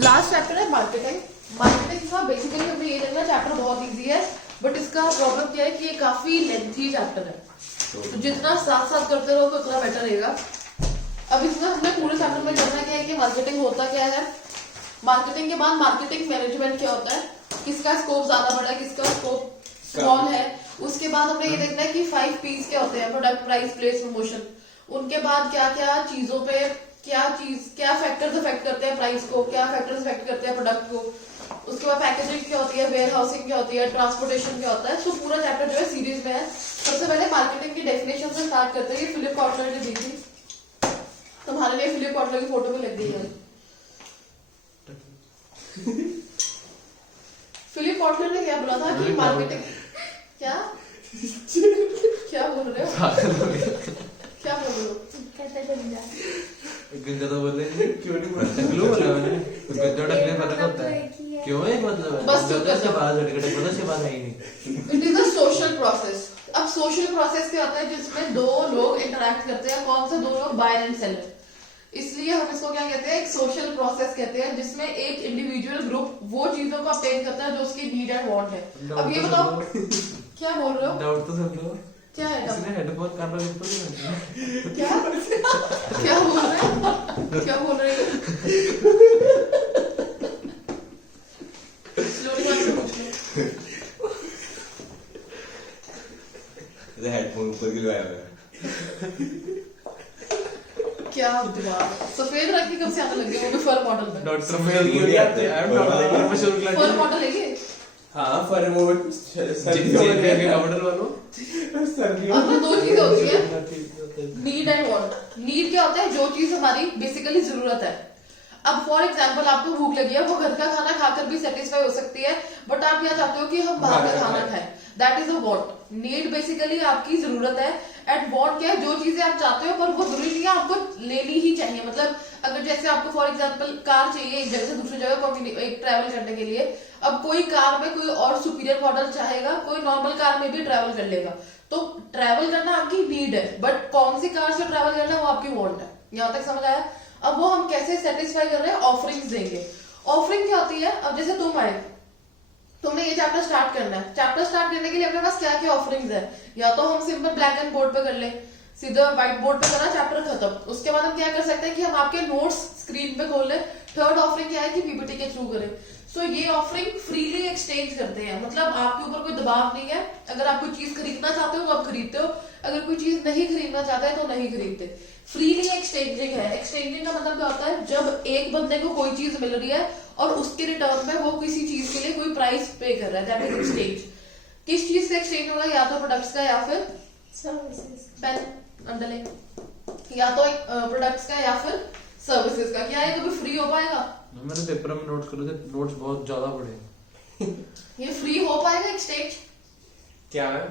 Last chapter है marketing. Marketing का basically हमें ये देखना, चैप्टर बहुत इजी है बट इसका प्रॉब्लम क्या है कि ये काफी लेंथी चैप्टर है, तो जितना साथ साथ करते रहो उतना बेटर रहेगा। अब इसमें हमने पूरे चैप्टर में जानना क्या है कि मार्केटिंग होता क्या है, मार्केटिंग के बाद मार्केटिंग मैनेजमेंट क्या होता है, किसका स्कोप ज्यादा बड़ा है, किसका स्कोप स्मॉल है। उसके बाद हमने ये देखना है कि 5 P's क्या होते हैं, प्रोडक्ट, प्राइस, प्लेस, प्रमोशन। उनके बाद क्या क्या चीजों पे क्या फैक्टर्स अफेक्ट करते हैं प्राइस को, क्या फैक्टर्स अफेक्ट करते हैं प्रोडक्ट को। उसके बाद पैकेजिंग क्या होती है, वेयर हाउसिंग क्या होती है, ट्रांसपोर्टेशन क्या होता है। तो पूरा चैप्टर जो है सीरीज में है। सबसे पहले मार्केटिंग की डेफिनेशन से स्टार्ट करते हैं। फिलिप कॉटलर ने दी थी, तुम्हारे लिए फिलिप कॉटलर की फोटो भी लग गई है। फिलिप कॉटलर ने क्या बोला था कि मार्केटिंग क्या बोल रहे हो, क्या बोल रहे हो? गंजा तो बोल रहे हैं, क्यों नहीं बोला? टकलू बोला मैंने, गंजा टकले फर्क होता है क्यों है, मतलब है बस गंजा से बात हटके पता से बात है ही नहीं। It is a social process. अब सोशल प्रोसेस क्या होता है, जिसमें दो लोग इंटरेक्ट करते हैं। कौन से दो लोग? Buyer and seller. इसलिए हम इसको क्या कहते हैं, एक सोशल प्रोसेस कहते हैं, जिसमें एक इंडिविजुअल ग्रुप वो चीजों को ऑब्टेन करता है जो उसकी नीड एंड वांट है। अब ये बताओ क्या बोल रहे हो? डाउट तो सब लो, क्या है इसने हेडफोन कान में ऊपर नहीं क्या क्या बोल रहे हैं, क्या बोल रहे हैं? स्लोली बात से पूछ लो। इधर हेडफोन ऊपर क्यों लगाया हुआ है? क्या दिमाग, सफेद रंग के कब से आने लग गए, वो भी फर मॉडल में। डॉक्टर फैल को आते हैं, आई एम नॉट मशहूर क्लास। फर मॉडल है ये। हाँ फर मोड जितने के कपड़े वालों सर्दियों अब दो चीजें होती है, नीड एंड वांट। नीड क्या होता है, जो चीज हमारी बेसिकली जरूरत है। अब फॉर एग्जांपल आपको भूख लगी है, वो घर का खाना खाकर भी सेटिस्फाई हो सकती है, बट आप क्या चाहते हो कि हम बाहर का खाना खाएं। That is a want. Need basically आपकी जरूरत है, एंड वांट क्या है, जो चीजें आप चाहते हो पर वो जरूरी नहीं है आपको लेनी ही चाहिए। मतलब अगर जैसे आपको फॉर एग्जांपल कार चाहिए एक जगह से दूसरी जगह एक ट्रैवल करने के लिए, अब कोई कार में कोई और सुपीरियर मॉडल चाहेगा, कोई नॉर्मल कार में भी ट्रैवल कर लेगा। तो ट्रैवल करना आपकी नीड है, बट कौन सी कार से ट्रैवल करना है वो आपकी वांट है। यहाँ तक समझ आया? अब वो हम कैसे सेटिस्फाई कर रहे हैं, ऑफरिंग्स देंगे। ऑफरिंग क्या होती है, अब जैसे तुम आए, तुमने ये चैप्टर स्टार्ट करना है। चैप्टर स्टार्ट करने के लिए अपने पास क्या क्या ऑफरिंग्स है, या तो हम सिंपल ब्लैक एंड बोर्ड पे कर ले, सीधा व्हाइट बोर्ड पे करा, चैप्टर खत्म। उसके बाद हम क्या कर सकते हैं कि हम आपके नोट्स स्क्रीन पे खोल ले। थर्ड ऑफरिंग क्या है कि पीपीटी के थ्रू करें। सो ये ऑफरिंग फ्रीली एक्सचेंज करते हैं, मतलब आपके ऊपर कोई दबाव नहीं है। अगर आप कोई चीज खरीदना चाहते हो तो आप खरीदते हो, अगर कोई चीज नहीं खरीदना चाहते हैं तो नहीं खरीदते। फ्रीली एक्सचेंजिंग है। एक्सचेंजिंग का मतलब क्या होता है, जब एक बंदे को कोई चीज मिल रही है और उसके रिटर्न में वो किसी चीज के लिए कोई प्राइस पे कर रहा है, दैट इज एक्सचेंज। किस चीज से एक्सचेंज होगा, या तो प्रोडक्ट्स का या फिर सर्विसेज। पेन अंडरलाइन, या तो प्रोडक्ट्स का या फिर सर्विसेज का। क्या ये कभी फ्री हो पाएगा? मैंने पेपर में नोट्स करे थे, नोट्स बहुत ज्यादा पढ़े। ये फ्री हो पाएगा एक्सचेंज? क्या है?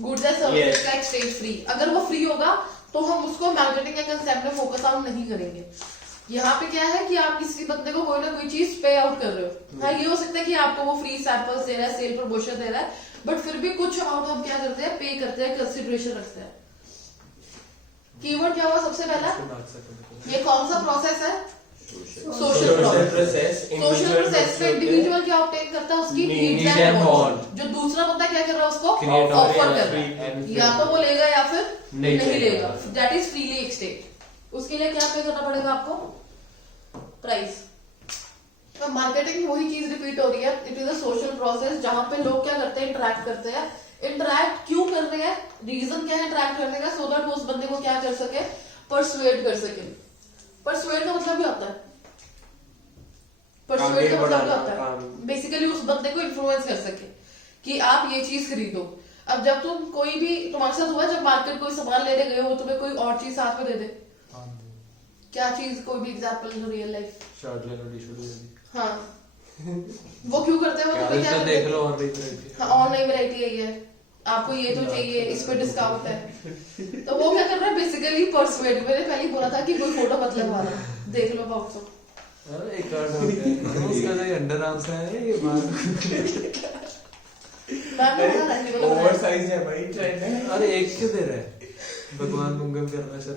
गुड्स एंड सर्विसेज का एक्सचेंज फ्री। अगर वो फ्री होगा तो हम उसको मार्केटिंग के कंसेप्ट में फोकस आउट नहीं करेंगे। यहाँ पे क्या है कि आप किसी बंदे को कोई ना कोई चीज पे आउट कर रहे हो। हाँ, ये हो सकता है कि आपको वो फ्री सैंपल्स दे रहा है, सेल प्रमोशन दे रहा है, बट फिर भी कुछ अमाउंट हम क्या करते हैं, पे करते हैं, कंसिडरेशन रखते हैं। कीवर्ड क्या हुआ सबसे पहला, ये कौन सा प्रोसेस है? Social process. सोशल प्रोसेस में इंडिविजुअल क्या ऑब्टेन करता है, उसकी नीड्स एंड वांट। जो दूसरा बंदा क्या कर रहा है, उसको ऑफर कर रहा है, या तो वो लेगा या फिर नहीं लेगा। That is freely exchange. उसके लिए क्या पे करना पड़ेगा आपको? प्राइस। तो मार्केटिंग वही चीज रिपीट हो रही है। It is a social process जहां पे लोग क्या करते हैं, इंटरेक्ट करते हैं। इंटरेक्ट क्यों कर रहे हैं, रीजन क्या है इंटरेक्ट करने का, सो दैट उस बंदे को क्या कर सके, परसुएड कर सके। परसुएड का मतलब क्या होता है? परसुएड का मतलब क्या होता है? बेसिकली उस बंदे को इन्फ्लुएंस कर सके कि आप ये चीज खरीदो। अब जब तुम कोई भी, तुम्हारे साथ हुआ जब मार्केट कोई सामान लेने गए हो, तुम्हें कोई और चीज साथ में दे दे, क्या चीज, कोई भी एग्जांपल रियल लाइफ? शर्ट ले लो, टी-शर्ट ले लो। हाँ, वो क्यों करते हैं, वो तुम्हें क्या देख लो और वैरायटी। हाँ, और नई वैरायटी आई है, आपको ये तो चाहिए, इस पे डिस्काउंट है। तो वो क्या कर रहा है, बेसिकली परसुएड। मैंने पहले बोला था कि कोई फोटो मत लगवाना, देख लो बाउट को। अरे एक और डाउट है, उसका जो अंडर आर्म्स है ये ओवरसाइज है भाई, ट्रेंड है। अरे एक क्यों दे रहा है? भगवान मंगल कर रहा है सर।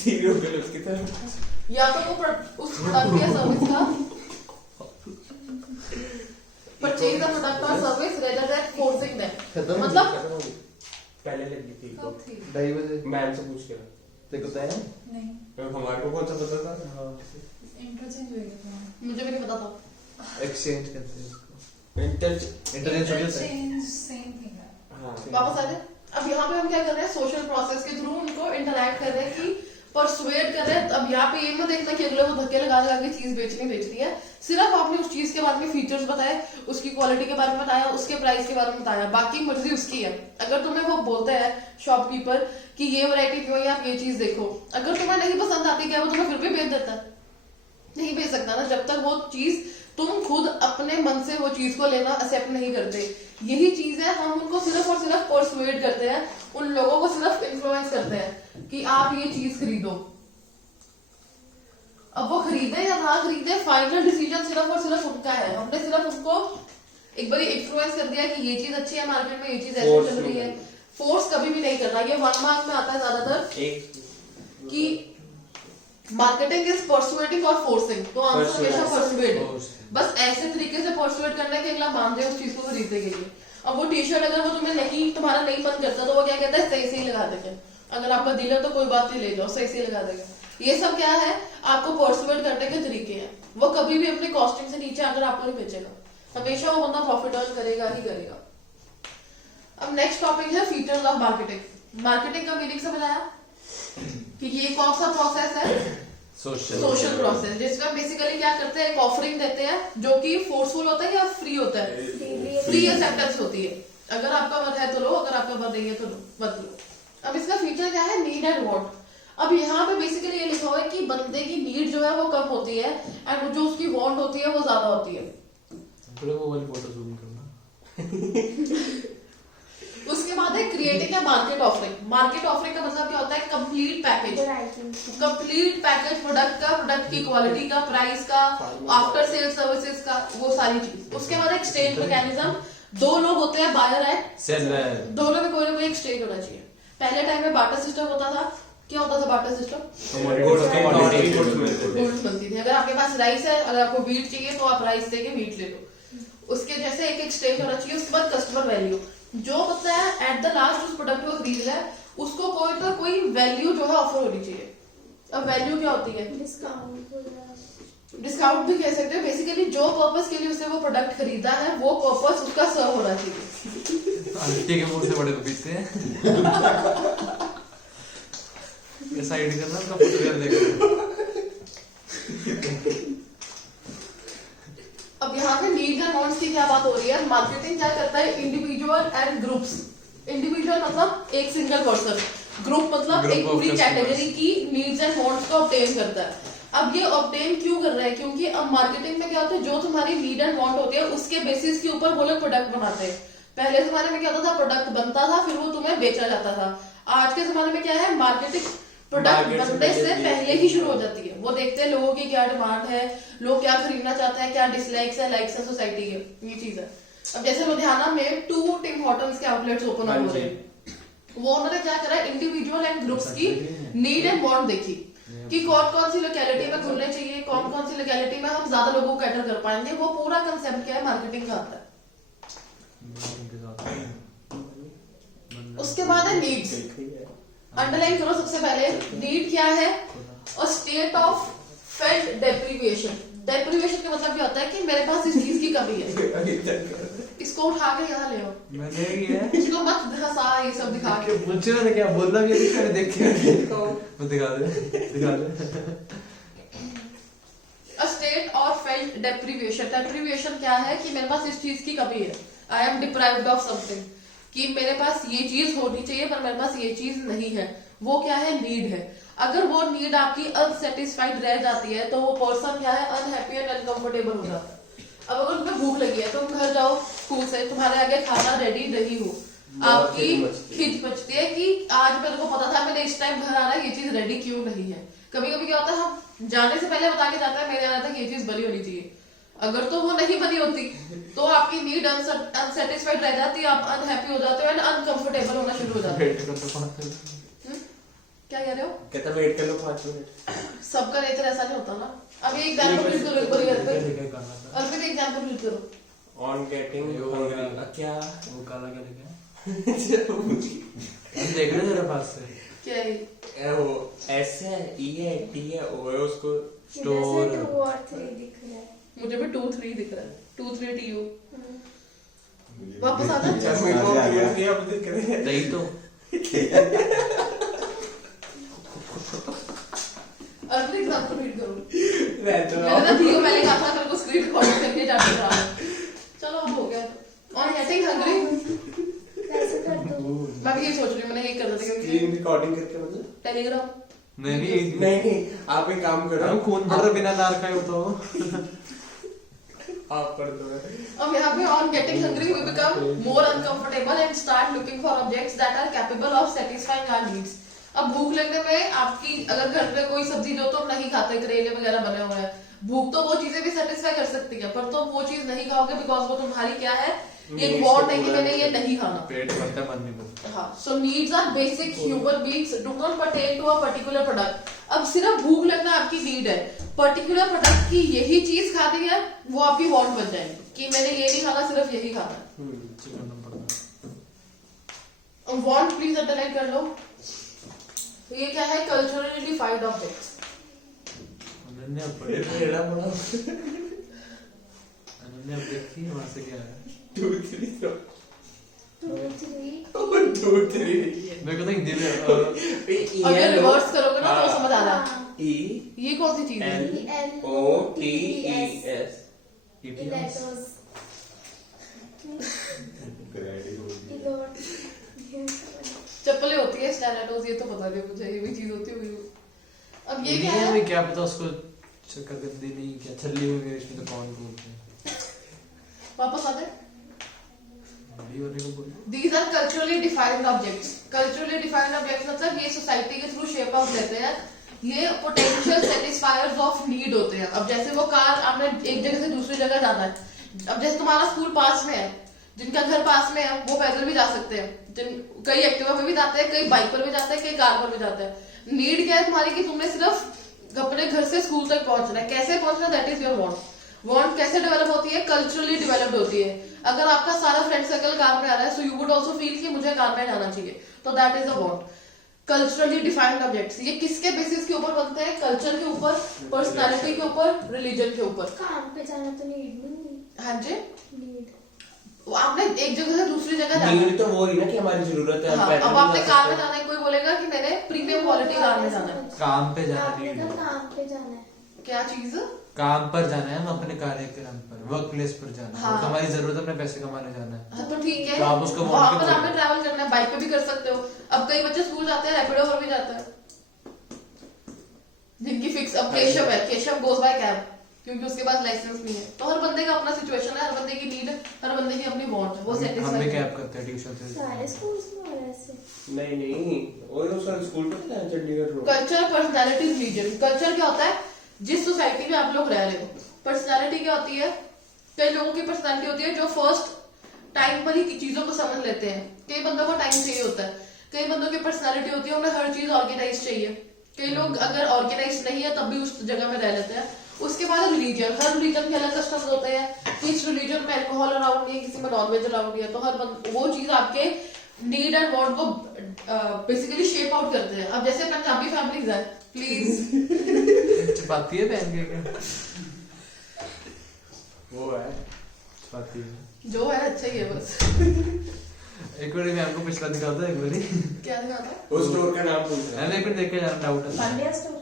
तीन हो गए उसकी तरफ। या तो वो उस प्रोडक्ट या सर्विस का खत्म मतलब खत्म हो गई पहले लगी थी तो कब थी? 2:30 बजे मैम से पूछ के तेरे को पता है? नहीं हमारे को कौन सा पता था हाँ इंटरचेंज हो गया मुझे भी नहीं पता था। एक्सचेंज करते हैं उसको इंटरचेंज इंटरचेंज हो जाता है इंटरचेंज सेम थिंग है। हाँ वापस आ जाए। अब यहाँ पे हम क्या कर रहे हैं, सोशल प्रोसेस के थ्रू उनको इंटरैक्ट कर रहे हैं कि परसुएड कर रहे हैं। अब यहाँ पे ये मत देखना कि अगले को धक्के लगा लगा के चीज बेचनी है। सिर्फ आपने उस चीज के बारे में फीचर्स बताए, उसकी क्वालिटी के बारे में बताया, उसके प्राइस के बारे में बताया, बाकी मर्जी उसकी है। अगर तुम्हें वो बोलते हैं शॉपकीपर कि ये वैरायटी क्यों है, आप ये चीज देखो, अगर तुम्हें नहीं पसंद आती क्या वो तुम्हें फिर भी बेच देता है? नहीं बेच सकता ना, जब तक वो चीज तुम खुद अपने मन से वो चीज को लेना एक्सेप्ट नहीं करते। यही चीज है, हम उनको सिर्फ और सिर्फ परसुएड करते हैं, उन लोगों को सिर्फ इन्फ्लुएंस करते हैं कि आप ये चीज खरीदो। अब वो खरीदे या ना खरीदे, फाइनल डिसीजन सिर्फ और सिर्फ उनका है। हमने सिर्फ उनको एक बार इन्फ्लुएंस कर दिया कि ये चीज अच्छी है, मार्केट में ये चीज ऐसे चल रही है। फोर्स कभी भी नहीं करना। ये 1 मार्क में आता है ज्यादातर एक कि मार्केटिंग इज परसुएटिंग और फोर्सिंग। तो आंसर हमेशा परसुएट। बस ऐसे तरीके से परसुएट करना कि अगला मान जाए उस चीज को खरीदने के लिए। अब वो टी शर्ट अगर वो तुम्हें नहीं, तुम्हारा नहीं मन करता तो वो क्या कहता है, सही सही लगा देंगे। अगर आपका दिल है तो कोई बात नहीं, ले जाओ, सही सही लगा देंगे। ये सब क्या है, आपको परसुएट करने के तरीके हैं। वो कभी भी अपनी कॉस्टिंग से नीचे आकर आपको नहीं बेचेगा। हमेशा वो बंदा प्रॉफिट अर्न करेगा ही करेगा। अब नेक्स्ट टॉपिक है फीचर्स ऑफ मार्केटिंग। मार्केटिंग का मीनिंग समझाया कि ये कौन सा प्रोसेस है, सोशल प्रोसेस, जिसमें बेसिकली क्या करते हैं, एक ऑफरिंग देते हैं जो कि फोर्सफुल होता है या फ्री होता है, फ्री एक्सेप्टेंस होती है। अगर आपका मन है तो लो, अगर आपका मन नहीं है तो मत लो। अब इसका फीचर क्या है, नीड एंड वांट। अब यहाँ पे बेसिकली ये लिखा हुआ है कि बंदे की नीड जो है वो कम होती है एंड जो उसकी वांट होती है वो ज्यादा होती है। वो वाली फोटो जूम करना। उसके बाद है क्रिएटिंग या मार्केट ऑफरिंग। मार्केट ऑफरिंग का मतलब क्या होता है, complete package. Complete package product का, प्रोडक्ट की क्वालिटी का, प्राइस का, आफ्टर सेल सर्विसेज का, वो सारी चीज। उसके बाद एक्सचेंज मैकेनिज्म। दो लोग होते हैं, बायर एंड सेलर, दोनों में कोई ना कोई एक्सचेंज होना चाहिए। पहले टाइम में बार्टर सिस्टम होता था। क्या होता था बार्टर सिस्टम? गुड्स बनती थी। अगर आपके पास राइस है, अगर आपको वीट चाहिए तो आप राइस देके वीट ले लो। उसके जैसे एक एक्सचेंज होना चाहिए। उसके बाद कस्टमर वैल्यू, जो होता है एट द लास्ट उस प्रोडक्ट को खरीद रहा है उसको कोई ना कोई वैल्यू जो है ऑफर होनी चाहिए। अब वैल्यू क्या होती है, डिस्काउंट भी कह सकते हो। बेसिकली जो पर्पस के लिए उसने वो प्रोडक्ट खरीदा है वो पर्पस उसका सर्व होना चाहिए। आंटी के मुंह से बड़े को पीछते हैं। ये साइड करना, उसका फोटो देखो। अब यहाँ पे नीड्स एंड वांट्स की क्या बात हो रही है। मार्केटिंग क्या करता है, इंडिविजुअल एंड ग्रुप्स। इंडिविजुअल मतलब एक सिंगल पर्सन, ग्रुप मतलब एक पूरी कैटेगरी की नीड्स एंड वांट्स को ऑब्टेन करता है। अब ये ऑब्टेन क्यों कर रहा है, क्योंकि अब मार्केटिंग में क्या होता है, जो तुम्हारी नीड एंड वांट होती है उसके बेसिस के ऊपर वो लोग प्रोडक्ट बनाते हैं। पहले जमाने में क्या होता था, प्रोडक्ट बनता था फिर वो तुम्हें बेचा जाता था। आज के जमाने में क्या है, मार्केटिंग प्रोडक्ट बनने से पहले ही शुरू हो जाती है। वो देखते हैं लोगों की क्या डिमांड है, लोग क्या खरीदना चाहते हैं, क्या डिसलाइक्स है, लाइक्स है सोसाइटी के, ये चीज है। अब जैसे लुधियाना में 2 टिम हॉर्टन्स के आउटलेट्स ओपन हो रहे हैं। वो उन्होंने क्या करा, इंडिविजुअल एंड ग्रुप्स की नीड एंड वांट देखी कि कौन कौन सी लोकेलिटी में खुलने चाहिए, कौन कौन सी लोकेलिटी में हम ज्यादा लोगों को कैटर कर पाएंगे। वो पूरा कंसेप्ट क्या है, मार्केटिंग का आता है। उसके बाद है नीड्स। अंडरलाइन करो सबसे पहले, नीड क्या है, और स्टेट ऑफ फेल्ट डेप्रिविएशन। डेप्रिविएशन का मतलब क्या होता है कि मेरे पास इस चीज की कमी है। इसको उठा के यहाँ ले आओ, मैंने किया है। इसको मत हंसा, ये सब दिखा के। मुझे मैंने क्या बोलना भी है, मैंने देख के दिखा दे। A state or felt deprivation। deprivation क्या है कि मेरे पास इस चीज की कमी है, I am deprived of something, कि मेरे पास ये चीज होनी चाहिए पर मेरे पास ये चीज नहीं है। वो क्या है, नीड है। अगर वो नीड आपकी अनसेटिस्फाइड रह जाती है तो वो पर्सन क्या है, अनहैप्पी एंड अनकंफर्टेबल हो जाता है। अब अगर तुम्हें भूख लगी है, तुम घर जाओ स्कूल से, तुम्हारे आगे खाना रेडी नहीं हो, आपकी खिच मचती है कि आज मेरे को पता था मैंने इस टाइम घर आना है, ये चीज रेडी क्यों नहीं है। कभी कभी क्या होता है, हम जाने से पहले बता के जाते हैं मेरे आना था ये चीज बनी होनी चाहिए। अगर तो वो नहीं बनी होती तो आपकी नीड अनसेटिस्फाइड रह जाती है, आप अनहैप्पी हो जाते हो एंड अनकंफर्टेबल होना शुरू हो जाता है। क्या कह रहे हो? कहता वेट कर लो 5 मिनट। सबका नेचर ऐसा नहीं होता ना। अब ये एग्जांपल रीड करो एक बार घर पे, और फिर एग्जांपल रीड करो। ऑन गेटिंग हंग्री, क्या वो काला क्या लिखा है, हम देख रहे हैं तेरे पास से क्या है वो एस है, ई है, टी है, ओ है, उसको स्टोर 2 और 3 दिख रहा है। मुझे भी 2-3 दिख रहा है 2-3 TU वापस आता है अच्छा मेरे को क्लियर नहीं अब दिख रहे हैं। नहीं तो अगले एग्जांपल रीड करो रहता मैंने ना थी को पहले कहा था तेरे को स्क्रीन रिकॉर्ड करके जाके करा चलो अब हो गया और गेटिंग हंग्री कैसे कर दूं? मैं भी ये सोच रही हूँ मैंने यही करना था स्क्रीन क्योंकि रिकॉर्डिंग करके मतलब टेलीग्राम नहीं नहीं आप एक काम करो, हम खून भर बिना नार खाए तो आप कर दो। अब यहाँ पे on getting hungry we become more uncomfortable and start looking for objects that are capable of satisfying our needs. अब भूख लगने में आपकी अगर घर पे कोई सब्जी जो तुम नहीं खाते करेले वगैरह बने हुए हैं भूख तो वो चीजें भी सेटिस्फाई कर सकती है पर तुम वो चीज नहीं खाओगे बिकॉज वो तुम्हारी क्या है एक वॉन्ट है कि मैंने ये नहीं खाना पेट भरता मन नहीं भरता हाँ so needs are basic human beings do not pertain to a particular product अब सिर्फ भूख लगना आपकी नीड है पर्टिकुलर प्रोडक्ट की यही चीज खानी है वो आपकी वॉन्ट बन जाएगी कि मैंने ये नहीं खाना सिर्फ यही खाना है वॉन्ट प्लीज अंडरलाइन कर लो ये क्या है कल्चरली डिफाइंड ऑब्जेक्ट्स अनन्या बड़े मेरा बड़ा अनन्या अब देखी वहां से क्या है 2 3 2 3 मेरे को तो हिंदी में अगर रिवर्स करोगे ना तो समझ आ रहा है ई ये कौन सी चीज है L O T E S letters चप्पलें होती है स्टैलेटोस ये तो पता नहीं मुझे ये भी चीज होती होगी अब ये क्या है हमें क्या पता उसको चक्कर गंदी नहीं क्या छल्ली वगैरह इसमें तो कौन बोलते हैं वापस आते हैं बड़ी वाले को बोल These are culturally defined objects. Culturally defined objects मतलब ये सोसाइटी के थ्रू शेप आउट लेते हैं ये पोटेंशियल सेटिस्फायर्स ऑफ नीड होते हैं अब जैसे वो कार आपने एक जगह से दूसरी जगह जाना है अब जैसे तुम्हारा स्कूल पास में है जिनका घर पास में है वो पैदल भी जा सकते हैं कई एक्टिवा पे भी जाते हैं कई बाइक पर भी जाते हैं कई कार पर भी जाते हैं नीड क्या है तुम्हारी कि तुमने सिर्फ अपने घर से स्कूल तक पहुंचना है कैसे पहुंचना दैट इज योर वांट कैसे डेवलप होती है कल्चरली डेवलप्ड होती है अगर आपका सारा फ्रेंड सर्कल कार में आ रहा है so you would also feel कि मुझे कार में जाना चाहिए तो that is a want culturally defined objects ये किसके बेसिस के ऊपर बनते हैं कल्चर के ऊपर पर्सनालिटी के ऊपर रिलीजन के ऊपर काम पे जाना तो नीड नहीं हाँ जी नीड आपने एक जगह से दूसरी जगह जाना नीड तो वो ही ना कि हमारी जरूरत है हाँ, अब आपने कार में जाना है कोई बोलेगा कि मैंने प्रीमियम क्वालिटी कार में जाना है काम पे जाना आपने नहीं तो काम पे जाना है क्या चीज काम पर जाना है हम अपने कार्य के नाम पर वर्क प्लेस पर जाना है हाँ। तो हमारी जरूरत है अपने पैसे कमाने जाना है हाँ, तो ठीक है तो आप उसको वहां want पर के आपने ट्रैवल करना है बाइक पे भी कर सकते हो अब कई बच्चे स्कूल जाते हैं रैपिडो पर भी जाते हैं जिनकी फिक्स अब केशव है केशव गोज बाय कैब क्योंकि उसके पास लाइसेंस नहीं है तो हर बंदे का अपना सिचुएशन है हर बंदे की नीड हर बंदे की अपनी वांट है वो हम भी सेटिस्फाई कैब करते हैं ट्यूशन से सारे स्कूल्स में हो रहा है ऐसे नहीं और वो सर स्कूल पे था Chandigarh road culture personality religion culture क्या होता है जिस सोसाइटी में आप लोग रह रहे हो पर्सनालिटी क्या होती है कई लोगों की पर्सनालिटी होती है जो फर्स्ट टाइम पर ही चीजों को समझ लेते हैं कई बंदों को टाइम चाहिए होता है कई बंदों की पर्सनालिटी होती है उन्हें हर चीज ऑर्गेनाइज चाहिए कई लोग अगर ऑर्गेनाइज नहीं है तब भी उस जगह में रह लेते हैं उसके बाद रिलीजन हर रिलीजन के अलग कस्टम्स होते हैं किस रिलीजन में अल्कोहल अलाउड नहीं है किसी में नॉनवेज अलाउड नहीं है तो हर वो चीज आपके नीड एंड वांट को बेसिकली शेप आउट करते हैं अब जैसे पंजाबी फैमिलीज है प्लीज चपाती है पहन के क्या वो है चपाती है जो है अच्छा ही है बस एक बार मैं आपको पिछला दिखा था एक बार क्या दिखाता है उस स्टोर का नाम पूछ रहा मैंने एक बार देख के जाना डाउट है पांड्या स्टोर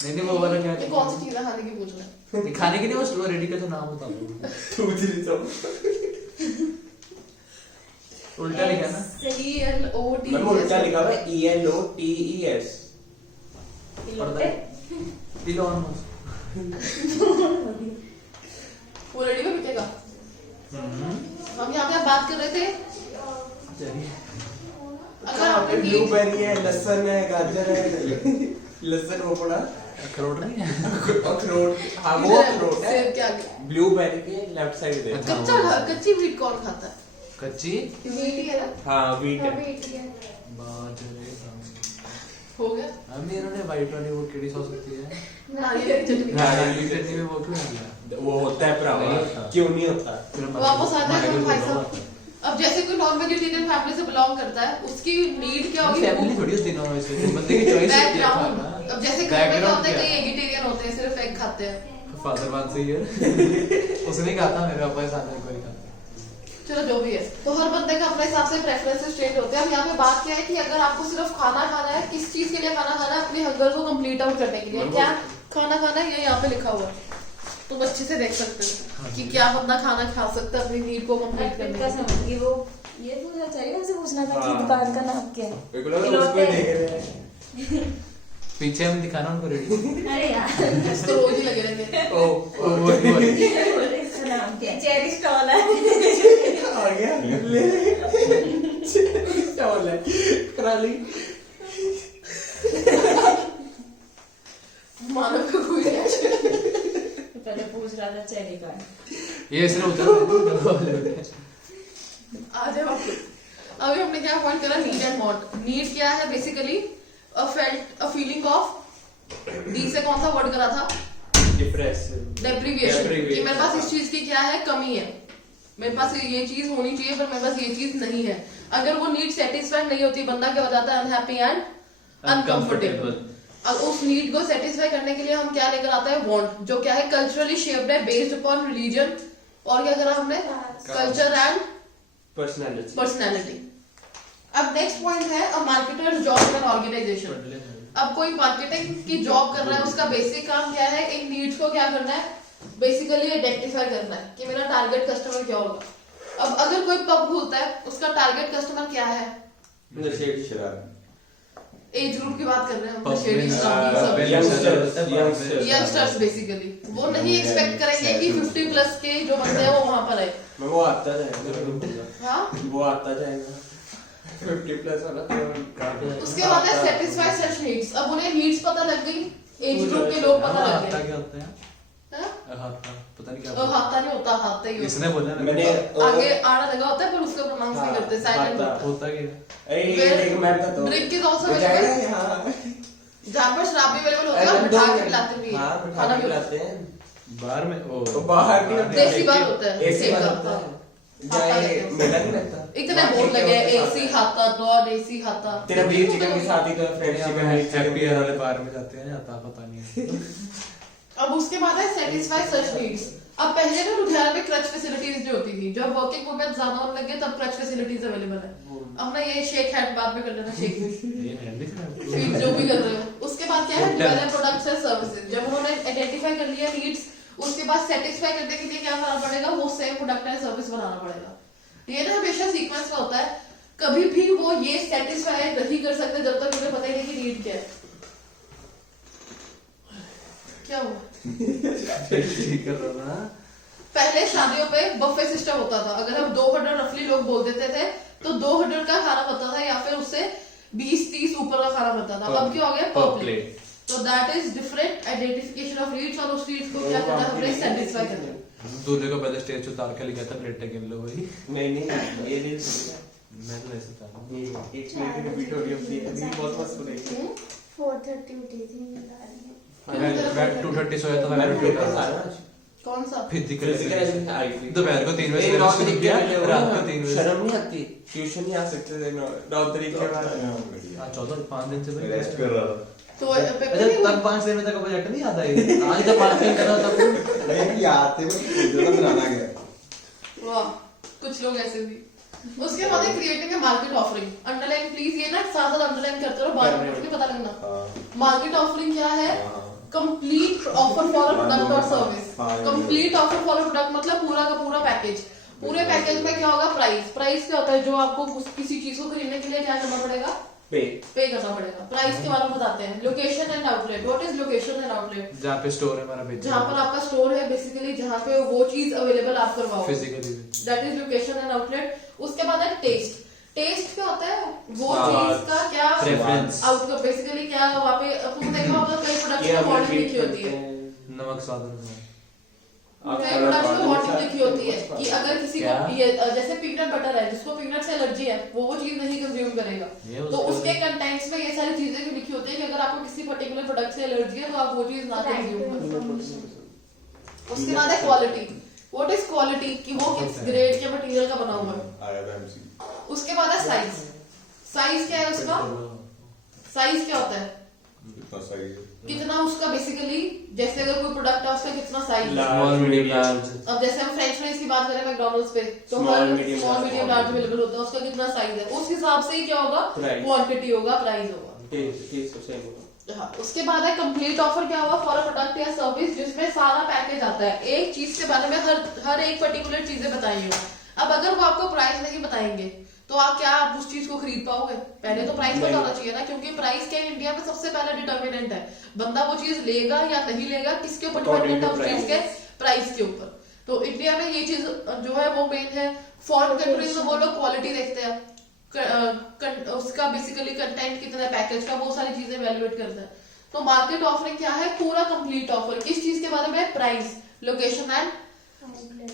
नहीं वो वाला क्या ये कौन सी चीज है खाने की पूछ रहे हैं खाने के लिए वो स्टोर रेडी का तो नाम होता है तू दिल तो उल्टा लिखा ना CLOT मैंने उल्टा लिखा हुआ है ELOTES पढ़ता है इलॉन मस्क वो रेडी में बिकेगा हम यहाँ पे बात कर रहे थे चलिए अगर आपने ब्लूबेरी है लहसुन है गाजर है लहसुन वो पड़ा अखरोट नहीं है अखरोट हाँ वो अखरोट है सेब के आगे ब्लूबेरी के लेफ्ट साइड है कच्चा कच्ची वीट कौन खाता है कच्ची वीट ही है ना हाँ वीट है अभी है बाजरे हो गया अम्मी इन्होंने वाइट वाली वो केड़ी सॉस होती है नारियल की चटनी नारियल की चटनी में वो क्यों डाला वो होता है नहीं भरावा होता। क्यों नहीं होता फिर वापस आ जाए हम भाई साहब अब अब जैसे कोई नॉन वेजिटेरियन फैमिली से बिलोंग करता है, उसकी नीड क्या होगी? फैमिली थोड़ी होती है नॉन वेज, बंदे की चॉइस होती है बैकग्राउंड। खाना। अब जैसे घर में क्या होता है, Background कई एगिटेरियन होते हैं, सिर्फ एग खाते हैं। फादर वन से है उसने नहीं खाता, मेरे पापा के साथ में कोई खाता। चलो जो भी है, तो हर बंदे का अपने हिसाब से प्रेफरेंसेस चेंज होते हैं। अब यहाँ पे बात क्या है कि अगर आपको सिर्फ खाना खाना है, किस चीज के लिए खाना खाना है? अपने हंगर को कंप्लीट आउट करने के लिए। क्या खाना खाना है, ये यहाँ पे लिखा हुआ है, तुम अच्छे से देख सकते हो कि क्या बंदा खाना खा सकता है अपनी नीड को कंप्लीट करने का के लिए। समझ गई वो। ये पूछना चाहिए, हमसे पूछना था कि हाँ। दुकान का नाम क्या है? मेरे को लगा उसको ही देख रहे हैं। पीछे हम दिखाना उनको रेडी। अरे यार इसको रोज ही लगे रहेंगे। ओ वही इसका नाम क्या है? चेरी स्टॉल है। आ गया ले स्टॉल है कराली। मानव का कोई reaction पहले पूछ रहा था चेरी का है। ये इसने उतर आ जाओ आप। अभी हमने क्या पॉइंट करा? Need and want. नीड क्या है? Basically a feeling of, D से कौन सा वर्ड करा था? डिप्रेशन डेप्रीविएशन, कि मेरे पास इस चीज की क्या है, कमी है, मेरे पास ये चीज होनी चाहिए पर मेरे पास ये चीज नहीं है। अगर वो नीड सेटिस्फाइड नहीं होती, बंदा क्या हो जाता है? Unhappy and uncomfortable. अब उस नीड को सेटिस्फाई करने के लिए हम क्या लेकर आते हैं? वांट, जो क्या है? कल्चरली शेप्ड है, बेस्ड अपॉन रिलीजन, और क्या करा हमने? Culture and personality. अब नेक्स्ट पॉइंट है अ मार्केटर्स जॉब एंड ऑर्गेनाइजेशन। अब कोई मार्केटिंग की जॉब कर रहा है, उसका बेसिक काम क्या है? इन नीड्स को क्या करना है? बेसिकली आइडेंटिफाई करना है कि मेरा टारगेट कस्टमर क्या होगा। अब अगर कोई पब खोलता है, उसका टारगेट कस्टमर क्या है? नशे शराब एज ग्रुप की बात कर रहे हैं हम, Pub शेडी में, यंगस्टर्स बेसिकली। वो नहीं एक्सपेक्ट करेंगे कि 50 प्लस के जो बंदे हैं वो वहां पर आए। वो आता जाएगा। हाँ, वो आता जाएगा 50 प्लस वाला तो उसके बाद है सेटिस्फाई सच नीड्स। अब उन्हें नीड्स पता लग गई, एज ग्रुप के लोग पता लग हाथा गए। क्या होता है? हाँ? हाथा पता नहीं क्या और हाथा नहीं होता, हाथा ही होता इसने बोला ना। मैंने आगे आड़ा लगा होता है पर उसको प्रोनाउंस नहीं करते, साइलेंट हाथा। होता होता क्या है? अरे एक मैं बता दो ड्रिंक इज आल्सो वो जाएगा अवेलेबल, यहाँ जहां पर शराब भी अवेलेबल होती है और बिठा के पिलाते भी हैं। हाँ खाना बिठा भी के होता है। लाते हैं बाहर में ओ तो बाहर की देसी बार होता है, एसी सेम बार का। होता है हाथा जाए कहते हैं उसे। मेला नहीं लगता इतने बोर्ड लगे हैं, एसी हाथा, नॉन एसी हाथा। तेरा बीर चिकन की शादी तो फ्रेंडशिप है हैप्पी वाले बार में जाते हैं, आता पता नहीं है। अब उसके बाद है सेटिस्फाई सच नीड्स। अब पहले ना लुधियाना में क्रच फैसिलिटीज जो होती थी, जब वर्किंग वुमेन ज्यादा होने लगे तब क्रच फैसिलिटीज अवेलेबल है। अब ना ये शेक हैंड बाद में कर लेना, शेक ये हैंड दिख रहा है। फील जो भी कर रहे हो। उसके बाद क्या है? Develop products and services. जब उन्होंने आइडेंटिफाई कर लिया नीड्स, उसके बाद सेटिस्फाई करने के लिए क्या करना पड़ेगा? वो सेम प्रोडक्ट एंड सर्विस बनाना पड़ेगा। ये ना हमेशा सीक्वेंस में होता है, कभी भी वो ये सेटिस्फाई नहीं कर सकते जब तक उन्हें पता ही नहीं कि नीड क्या है। क्या हुआ? ठीक कर रहा ना। पहले शादियों पे बफे सिस्टम होता था। अगर हम 200 रफली लोग बोल देते थे तो 200 का खाना बनता था, या फिर उससे 20-30 ऊपर का खाना बनता था। अब क्या हो गया? पर प्लेट। तो that is different identification of needs, और उस नीड्स को क्या करना है? हमें सेटिस्फाई करना है। दूल्हे को पहले स्टेज उतार के लिखा था प्लेटें गिन लो भाई। नहीं ये नहीं मैं तो ऐसे था। ये एक मिनट रिपीट हो रही होती है ये बहुत मस्त बनेगी 4:30 उठी थी, नींद आ रही है। मैं 2:30 सोया था, मैं मैं पेपर 2:30 था ना कौन सा? फिजिकल फिजिकल आई थी दोपहर को 3 बजे ए, 9 शुरू तरीके किया, वाले हो रात ना, को 3 बजे। शर्म नहीं आती ट्यूशन नहीं आ सकते थे 9 तारीख के बाद हाँ 14-5 दिन से भाई रेस्ट कर रहा था। तो पेपर अच्छा नहीं हुआ? तब 5 दिन में तक बजट नहीं आता है। आज तो 5 दिन करा तब नहीं याद थे मैं बनाना गया। वाह, कुछ लोग ऐसे भी। उसके बाद है creating a market offering. Underline please, ये ना साथ साथ अंडरलाइन करते रहो, बार बार नहीं पता लगना। मार्केट ऑफरिंग क्या है? Complete offer for a product और service. Complete offer for a product मतलब पूरा का पूरा पैकेज। पूरे पैकेज में क्या होगा? प्राइस। प्राइस क्या होता है? जो आपको किसी चीज को खरीदने के लिए क्या करना पड़ेगा? पे करना पड़ेगा। प्राइस के बारे में बताते हैं। Location and outlet. What is location and outlet? जहाँ पे स्टोर है हमारा बेचने, जहाँ पर आपका स्टोर है, बेसिकली जहाँ पे वो चीज अवेलेबल आप करवाओ, physically. That is location and outlet. उसके बाद है टेस्ट। टेस्ट क्या होता है? वो स्वाद, चीज का क्या प्रेफरेंस, आउटकम, बेसिकली क्या वहाँ पे तुम देखो होगा कई प्रोडक्ट्स में वार्निंग लिखी होती है। नमक स्वाद अनुसार। कई प्रोडक्ट्स में वार्निंग लिखी होती है कि अगर किसी को क्या? ये जैसे पीनट बटर है, जिसको पीनट से एलर्जी है वो चीज नहीं कंज्यूम करेगा। ये तो उसके कंटेंट्स में ये सारी चीजें भी लिखी होती है कि अगर आपको किसी पर्टिकुलर प्रोडक्ट से एलर्जी है तो आप वो चीज ना कंज्यूम करें। उसके बाद है क्वालिटी। व्हाट इज क्वालिटी, कि वो किस ग्रेड के मटेरियल का बना हुआ है। आया था MC। उसके बाद है साइज। साइज क्या है उसका, साइज क्या होता है, कितना सही है। कितना उसका बेसिकली, जैसे अगर कोई प्रोडक्ट है उसका कितना साइज है। Small medium large. अब जैसे हम फ्रेंच फ्राइज की बात करें मैकडॉनल्ड्स पे, तो Small, हर medium, small large, medium large available होता है, उसका कितना साइज है, उस हिसाब से ही क्या होगा, Price. क्वांटिटी होगा, प्राइस होगा। टेस्ट सेम होगा। हाँ, उसके बाद है कंप्लीट ऑफर। क्या हुआ, फॉर अ प्रोडक्ट या सर्विस जिसमें सारा पैकेज आता है, एक चीज के बारे में हर एक पर्टिकुलर चीजें बताई हो। अब अगर वो आपको प्राइस नहीं बताएंगे तो आप उस चीज को खरीद पाओगे। पहले तो प्राइस पता होना चाहिए ना, क्योंकि प्राइस क्या इंडिया में सबसे पहला डिटर्मिनेंट है, बंदा वो चीज लेगा या नहीं लेगा किसके ऊपर डिपेंडेंट है, उस चीज के प्राइस के ऊपर। तो इंडिया में ये चीज जो है वो मेन है। फॉरेन कंट्रीज में वो लोग क्वालिटी देखते हैं, उसका बेसिकली कंटेंट कितना है, पैकेज का, वो सारी चीजें वैल्यूएट करता है। तो मार्केट ऑफरिंग क्या है, पूरा कंप्लीट ऑफर। किस चीज के बारे में, price, location and outlet,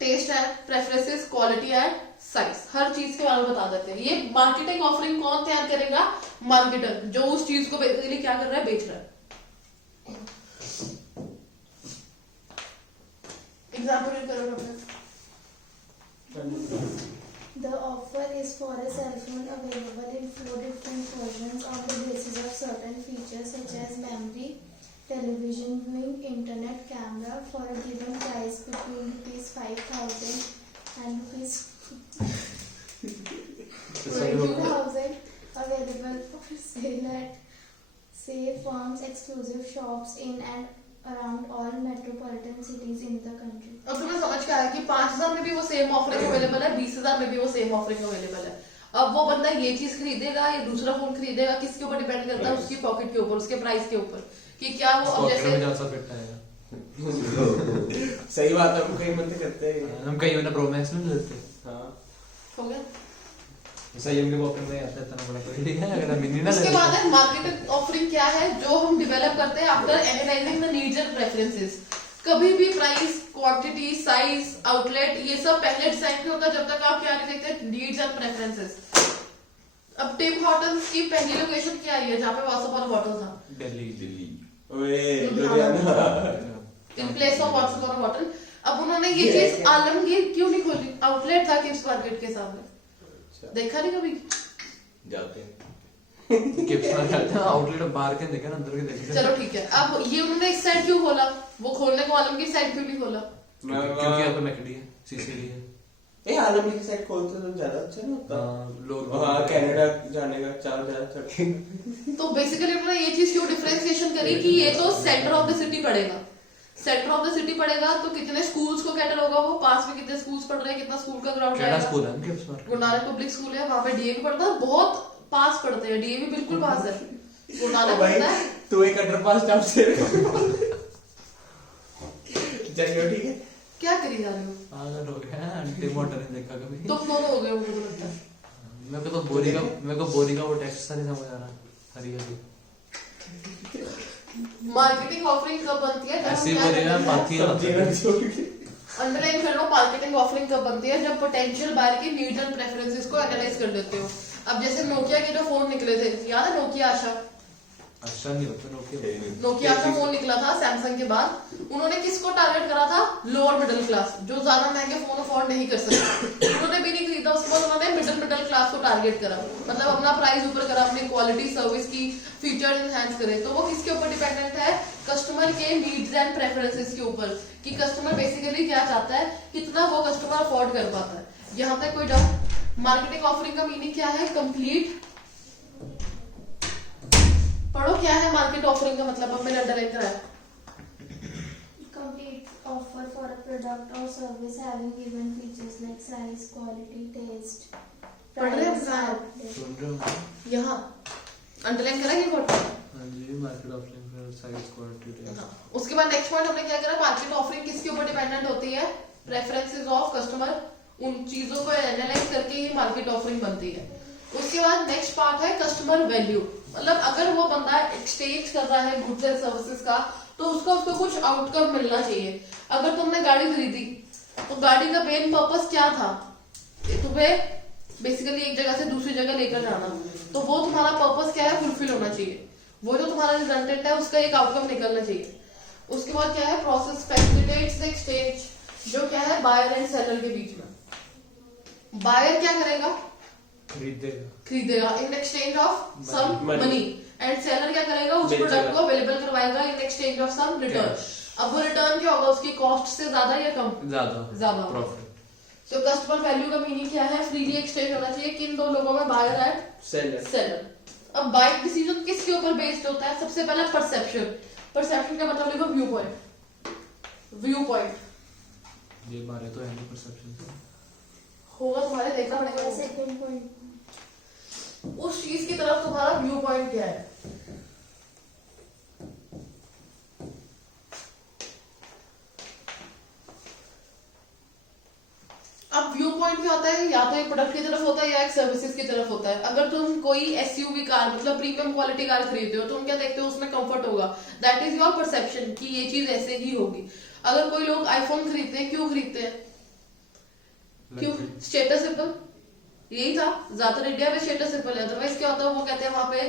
taste and preferences, quality and size, हर चीज के बारे में बता देते हैं। ये मार्केटिंग ऑफरिंग कौन तैयार करेगा, मार्केटर, जो उस चीज को बेसिकली क्या कर रहा है, बेच रहा है। एग्जांपल करो अपना। The offer is for a cell phone available in 4 different versions on the basis of certain features such as memory, television viewing, internet, camera, for a given price between ₹5,000 and ₹22,000, available for sale at say firms exclusive shops in and around all metropolitan cities in the country. अब तुम्हें समझ के आया कि 5,000 में भी वो same offering available है, 20,000 में भी वो सेम ऑफरिंग अवेलेबल है। अब वो बंदा ये चीज खरीदेगा या दूसरा फोन खरीदेगा, किसके ऊपर डिपेंड करता है, उसकी पॉकेट के ऊपर, उसके प्राइस के ऊपर, कि क्या वो अब पॉकेट में जैसे ज्यादा फिट आएगा। सही बात है, हम कई मंथ करते हैं। हम कहीं ना प्रो मैक्स में लेते। हाँ, हो गया। सही हमके पॉकेट में आता है इतना बड़ा कोई है, अगर हम मिनी ना उसके लेते। बाद है मार्केटिंग ऑफरिंग। क्या है, जो हम डेवलप करते हैं after analysing the needs and preferences. कभी भी प्राइस, क्वांटिटी, साइज, आउटलेट, ये सब पहले डिसाइड नहीं होता जब तक आप क्या नहीं देखते, नीड्स एंड प्रेफरेंसेस। अब टिम हॉर्टन्स की पहली लोकेशन क्या है जहाँ पे वॉन्स अपॉन अ बॉटल था, दिल्ली। ओए Ludhiana. In place of wands upon a bottle. अब उन्होंने ये चीज आलमगीर क्यों नहीं खोली, आउटलेट था किप्स मार्केट के सामने, देखा नहीं कभी। जाते हैं। गिफ्ट में जाते हैं, आउटलेट बाहर के देखे ना, अंदर के देखे। चलो ठीक है, अब ये उन्होंने इस साइड क्यों खोला, वो खोलने को आलमगीर साइड क्यों नहीं खोला। क्योंकि यहाँ पे मैकडी है, सीसीडी है। ए आलम की साइड खोलते तो ज्यादा अच्छा नहीं होता। लोग हाँ, कनाडा जाने का चाल ज्यादा चढ़। तो बेसिकली उन्होंने ये चीज क्यों डिफरेंशिएशन करी कि ये तो सेंटर ऑफ द सिटी पड़ेगा, सेंटर ऑफ द सिटी पड़ेगा तो कितने स्कूल्स को कैटर होगा, वो पास में कितने स्कूल्स पढ़ रहे हैं, कितना स्कूल का ग्राउंड केड़ा है। स्कूल है gift market, Guru Nanak public school है, वहाँ पे डीएवी पढ़ता है, बहुत पास पढ़ते हैं, डीएवी बिल्कुल पास है, गुरु नानक भाई पढ़ता है। तू एक अंडर पास स्टाफ से चलिए ठीक है। क्या करी जा रहे हो, पागल हो गया आंटी मोटर ने देखा कभी। तुम दोनों हो गए हो, मुझे लगता है। मेरे को तो बोरी का वो टेक्स्ट सा नहीं समझ आ रहा, हरी हरी मार्केटिंग ऑफरिंग कब बनती है, ऐसी बोरी में बात ही सब्जी में छोड़ के। अंडरलाइन कर लो, मार्केटिंग ऑफरिंग कब बनती है, जब पोटेंशियल बायर की नीड्स एंड प्रेफरेंसेस को एनालाइज कर लेते हो। अब जैसे नोकिया के जो फोन निकले थे, याद है नोकिया आशा, अच्छा नहीं होता नोकिया। नोकिया का फोन निकला था सैमसंग के बाद, उन्होंने किसको टारगेट करा था, लोअर मिडिल क्लास, जो ज्यादा महंगे फोन अफोर्ड नहीं कर सकते, उन्होंने भी नहीं खरीदा। उसके बाद उन्होंने मिडिल क्लास को टारगेट करा, मतलब अपना प्राइस ऊपर करा, अपनी क्वालिटी सर्विस की फीचर एनहांस करे। तो वो किसके ऊपर डिपेंडेंट है, कस्टमर के नीड्स एंड प्रेफरेंसेस के ऊपर, कि कस्टमर बेसिकली क्या चाहता है, कितना वो कस्टमर अफोर्ड कर पाता है। यहाँ पे कोई डाउट। मार्केटिंग ऑफरिंग का मीनिंग क्या है, कंप्लीट। पढ़ो क्या है मार्केट ऑफरिंग का मतलब, अब मैंने अंडरलाइन कराया। Complete offer for a product or service having given features like size, quality, taste, पढ़ रहे हैं price, आप? outlet. सुन रहे हो? यहाँ अंडरलाइन करा कि पढ़। हाँ जी, मार्केट ऑफरिंग का साइज, क्वालिटी। हाँ, उसके बाद नेक्स्ट पॉइंट हमने क्या करा, मार्केट ऑफरिंग किसके ऊपर डिपेंडेंट होती है, प्रेफरेंसेस ऑफ कस्टमर, उन चीजों को एनालाइज करके ही मार्केट ऑफरिंग बनती है। उसके बाद नेक्स्ट पार्ट है कस्टमर वैल्यू, मतलब अगर वो बंदा एक्सचेंज कर रहा है गुड्स एंड सर्विसेज का, तो उसको कुछ आउटकम मिलना चाहिए। अगर तुमने गाड़ी खरीदी तो गाड़ी का मेन पर्पस क्या था, तुम्हें बेसिकली एक जगह से दूसरी जगह लेकर जाना, तो वो तुम्हारा पर्पस क्या है, फुलफिल होना चाहिए, वो जो तुम्हारा रिजल्टेंट है उसका एक आउटकम निकलना चाहिए। उसके बाद क्या है, प्रोसेस फैसिलिटेट्स एक्सचेंज, जो क्या है बायर एंड सेलर के बीच में। बायर क्या करेगा? खरीदेगा in exchange of some money, and seller क्या करेगा? उस प्रोडक्ट को अवेलेबल करवाएगा in exchange of some return. अब वो रिटर्न क्या होगा? उसकी कॉस्ट से ज्यादा या कम? ज्यादा प्रॉफिट। तो कस्टमर वैल्यू का मीनिंग क्या है? फ्रीली एक्सचेंज होना चाहिए किन दो लोगों में? Buyer and seller. अब बाइंग डिसीजन किसके ऊपर बेस्ड होता है? सबसे पहला परसेप्शन। परसेप्शन का मतलब लिखो व्यू पॉइंट। व्यू पॉइंट ये हमारे तो है नहीं परसेप्शन से होगा, तुम्हारे देखना पड़ेगा सेकंड पॉइंट उस चीज की तरफ तुम्हारा व्यू पॉइंट क्या है। अब व्यू पॉइंट क्या होता है? या तो एक प्रोडक्ट की तरफ होता है या एक सर्विसेज की तरफ होता है। अगर तुम कोई एसयूवी कार मतलब प्रीमियम क्वालिटी कार खरीदते हो, तुम क्या देखते हो? उसमें कंफर्ट होगा, दैट इज योर परसेप्शन कि ये चीज ऐसे ही होगी। अगर कोई लोग आईफोन खरीदते हैं, क्यों खरीदते हैं? क्यों? स्टेटस सिंबल, यही था ज्यादातर इंडिया में स्टेटस सिंबल है। अदरवाइज क्या होता है? वो कहते हैं वहां पे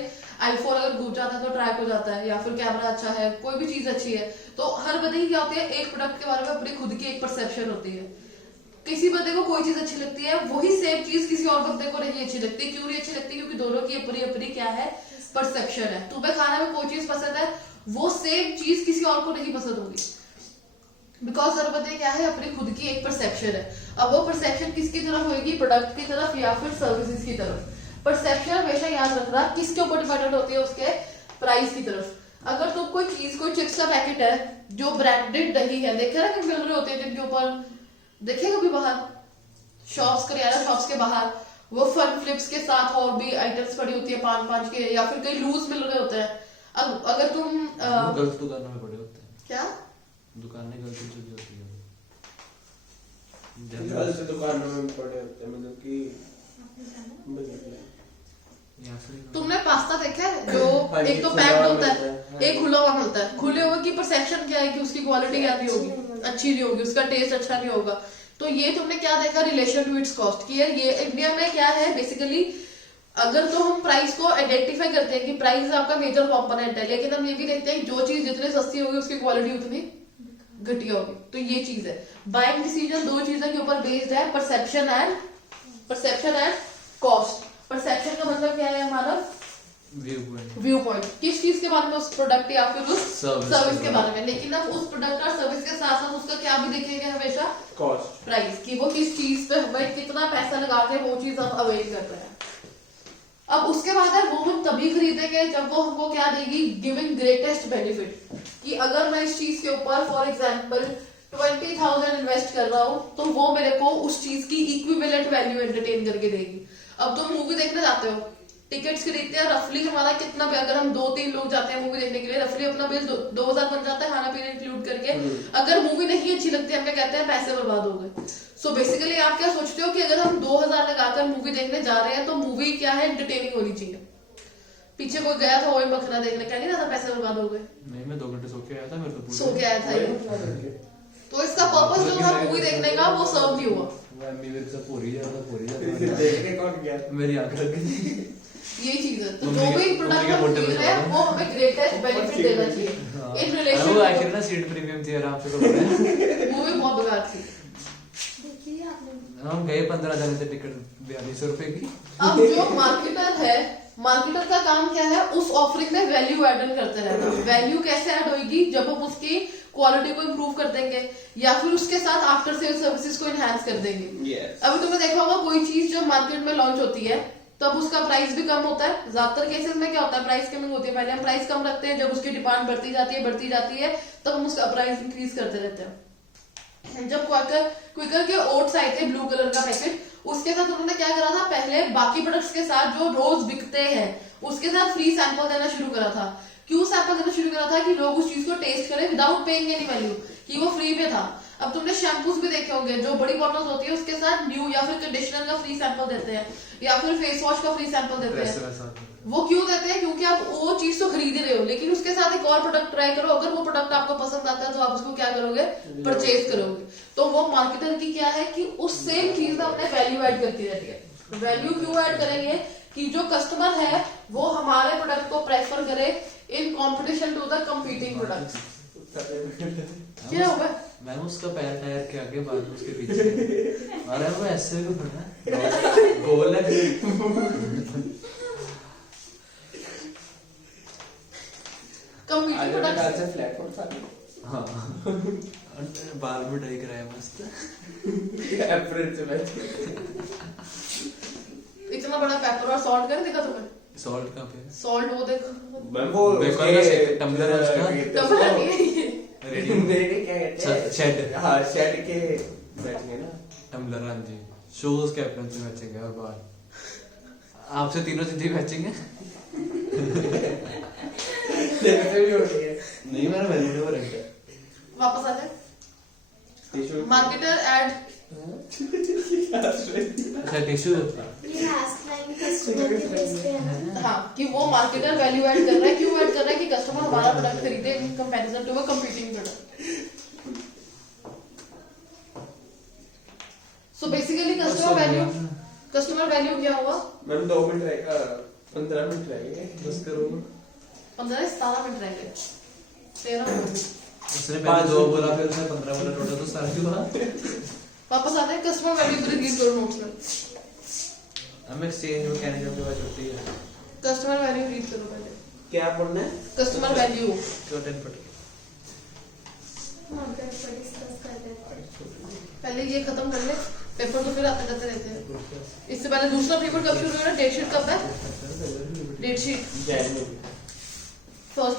आईफोन अगर घूम जाता है तो ट्रैक हो जाता है, या फिर कैमरा अच्छा है, कोई भी चीज अच्छी है। तो हर बंदे की क्या होती है? एक प्रोडक्ट के बारे में अपनी खुद की एक परसेप्शन होती है। किसी बंदे को कोई चीज अच्छी लगती है, वही सेम चीज किसी और बंदे को नहीं अच्छी लगती। क्यों नहीं अच्छी लगती? क्योंकि दोनों की अपनी अपनी क्या है? परसेप्शन है। तुम्हें खाने में कोई चीज पसंद है, वो सेम चीज किसी और को नहीं पसंद होगी, बिकॉज हर बंदे क्या है? अपनी खुद की एक परसेप्शन है। अब वो परसेप्शन किसकी तरफ होगी? प्रोडक्ट की तरफ या फिर सर्विसेज की तरफ। परसेप्शन हमेशा याद रखना किसके ऊपर डिपेंडेंट होती है? उसके प्राइस की तरफ। अगर तुम कोई चीज, कोई चिप्स का पैकेट है जो ब्रांडेड नहीं है, देखे ना कि मिल रहे होते हैं जिनके ऊपर, देखे कभी बाहर शॉप्स, करियाना शॉप्स के बाहर वो फन फ्लिप्स के साथ और भी आइटम्स पड़ी होती है 5-5 के, या फिर कई लूज मिल रहे होते हैं। अब अगर तुम गलत दुकानों में पड़े होते हैं। क्या दुकानें गलत चुकी होती है, गलत दुकानों में पड़े होते हैं, मतलब कि तुमने पास्ता देखा है जो एक तो पैक्ड होता है, एक खुला हुआ मिलता है। खुले हुए की परसेप्शन क्या है? कि उसकी क्वालिटी क्या नहीं होगी? अच्छी नहीं होगी, उसका टेस्ट अच्छा नहीं होगा। तो ये तुमने क्या देखा? रिलेशन टू इट्स कॉस्ट की है। ये इंडिया में क्या है बेसिकली, अगर तो हम प्राइस को आइडेंटिफाई करते हैं कि प्राइस आपका मेजर कंपोनेंट है, लेकिन हम ये भी देखते हैं जो चीज जितनी सस्ती होगी उसकी क्वालिटी उतनी घटिया होगी। तो ये चीज है। बाइंग डिसीजन दो चीजों के ऊपर बेस्ड है, परसेप्शन एंड कॉस्ट। परसेप्शन का मतलब क्या है हमारा? View point. किस चीज के बारे में? उस प्रोडक्ट या फिर उस सर्विस के बारे में। लेकिन अब उस प्रोडक्ट और सर्विस के साथ साथ उसका क्या भी देखेंगे हमेशा? कॉस्ट, प्राइस, कि वो किस चीज पे हमें कितना पैसा लगा के वो चीज हम अवेल कर रहे हैं। अब उसके बाद है वो हम तभी खरीदेंगे जब वो हमको क्या देगी? Giving greatest benefit. कि अगर मैं इस चीज के ऊपर फॉर एग्जाम्पल 20,000 इन्वेस्ट कर रहा हूँ, तो वो मेरे को उस चीज की इक्विवेलेंट वैल्यू एंटरटेन करके देगी। अब तुम मूवी देखने जाते हो, टिकट्स खरीदते हैं, रफली हमारा कितना, अगर हम 2-3 लोग जाते हैं मूवी देखने के लिए, रफली अपना बिल 2,000 बन जाता है खाना पीना इंक्लूड करके। अगर मूवी नहीं अच्छी लगती है, हम क्या कहते हैं? पैसे बर्बाद हो गए। सो बेसिकली आप क्या सोचते हो कि अगर हम 2,000 लगाकर मूवी देखने जा रहे हैं तो मूवी क्या है? एंटरटेनिंग होनी चाहिए। पीछे कोई गया था वही मखना देखने, क्या नहीं था पैसे बर्बाद हो गए? नहीं, मैं 2 घंटे सो के आया था, मेरे तो सो के आया था ये। तो इसका पर्पस जो था मूवी देखने का वो सर्व नहीं हुआ। मेरी आंख लग गई। यही चीज है। तो जो भी प्रोडक्ट हम खरीद रहे हैं वो हमें ग्रेटेस्ट बेनिफिट देना चाहिए इन रिलेशन। वो एक्चुअली ना सीट प्रीमियम थी, आराम से मूवी बहुत बेकार थी। देखिए आपने हम गए 15 जने से, टिकट 4200 रुपए की। अब जो मार्केटर है, मार्केटर का काम क्या है? उस ऑफरिंग में वैल्यू एड करते रहना। वैल्यू कैसे ऐड होगी? जब हम उसकी क्वालिटी को इंप्रूव कर देंगे या फिर उसके साथ आफ्टर सेल सर्विसेज को एनहांस कर देंगे। अभी तुमने देखा होगा कोई चीज जो मार्केट में लॉन्च होती है तब उसका प्राइस भी कम होता है। ज्यादातर केसेस में क्या होता है? प्राइस कमिंग होती है। पहले हम प्राइस कम रखते हैं, जब उसकी डिमांड बढ़ती जाती है तब हम उसका प्राइस इंक्रीज करते रहते हैं। जब क्विकर के ओट्स आए थे ब्लू कलर का पैकेट, उसके साथ उन्होंने क्या करा था? पहले बाकी प्रोडक्ट्स के साथ जो रोज बिकते हैं उसके साथ फ्री सैंपल देना शुरू करा था। क्यों सैंपल देना शुरू करा था? कि लोग उस चीज को टेस्ट करें विदाउट पेइंग एनी वैल्यू, कि वो फ्री में था। अब तुमने शैम्पूज भी देखे होंगे, जो बड़ी बॉटल्स होती है उसके साथ न्यू या फिर कंडीशनर का फ्री सैंपल देते हैं, या फिर फेस वॉश का फ्री सैंपल देते हैं। वो क्यों देते हैं? क्योंकि आप वो चीज तो खरीद ही रहे हो, लेकिन उसके साथ एक और प्रोडक्ट ट्राई करो। अगर वो प्रोडक्ट आपको पसंद आता है तो आप उसको क्या करोगे? परचेज करोगे। तो वो मार्केटर की क्या है कि उस सेम चीज में अपने वैल्यू ऐड करती रहती है। वैल्यू क्यों ऐड करेंगे? कि जो कस्टमर है वो हमारे प्रोडक्ट को प्रेफर करे in competition to the competing products. क्या हुआ? मैम उसका पैर टायर के आगे बाल उसके पीछे। अरे वो ऐसे को पड़ा है। गोल है कंप्यूटर आज प्रोडक्ट्स आज से प्लेटफॉर्म था हाँ बाल में डाई कराया मस्त। अप्रैल से मैं इतना बड़ा पेपर और सॉल्ट कर दिखा तुम्हें? सॉल्ट कहाँ पे? सॉल्ट वो देखो। मैम वो देखो उसके- ना, से टम्बलर है उसका। टम्बलर नहीं है ये। रेडी मेरे क्या कहते हैं शेड। हाँ शेड के बैठेंगे ना टम्बलर, हाँ जी। शूज कैप्टन से मैचेंगे और बाल आपसे तीनों चीजें मैचेंगे। तेरे से भी हो रही है नहीं मेरा वैल्यू वो रहता है। वापस आ जाए। टिश्यू मार्केटर एड अच्छा टिश्यू ये लास्ट लाइन कस्टमर के बेस पे है ना। हाँ कि वो मार्केटर वैल्यू ऐड कर रहा है। क्यों ऐड कर रहा है? कि कस्टमर हमारा प्रोडक्ट खरीदे in comparison to a competing product. So basically customer value क्या हुआ? मैम 2 मिनट रहेगा 15 मिनट रहेंगे बस करो। 15-17 मिनट रह गए। 13 मिनट। उसने पहले 2 बोला फिर उसने 15 बोला, टोटल तो 7 हुआ। वापस आते हैं कस्टमर वैल्यू पर रीड करो नोट्स में। हम एक्सचेंज मैकेनिज्म के बाद होती है। कस्टमर वैल्यू रीड करो पहले। क्या पढ़ना है कस्टमर वैल्यू तो 10 पट हाँ पेपर डिस्कस कर लेते हैं। पहले ये खत्म कर ले। पेपर तो फिर आते जाते रहते हैं। इससे पहले दूसरा पेपर कब शुरू हो रहा है? डेट शीट कब है? डेट शीट जैन में फर्स्ट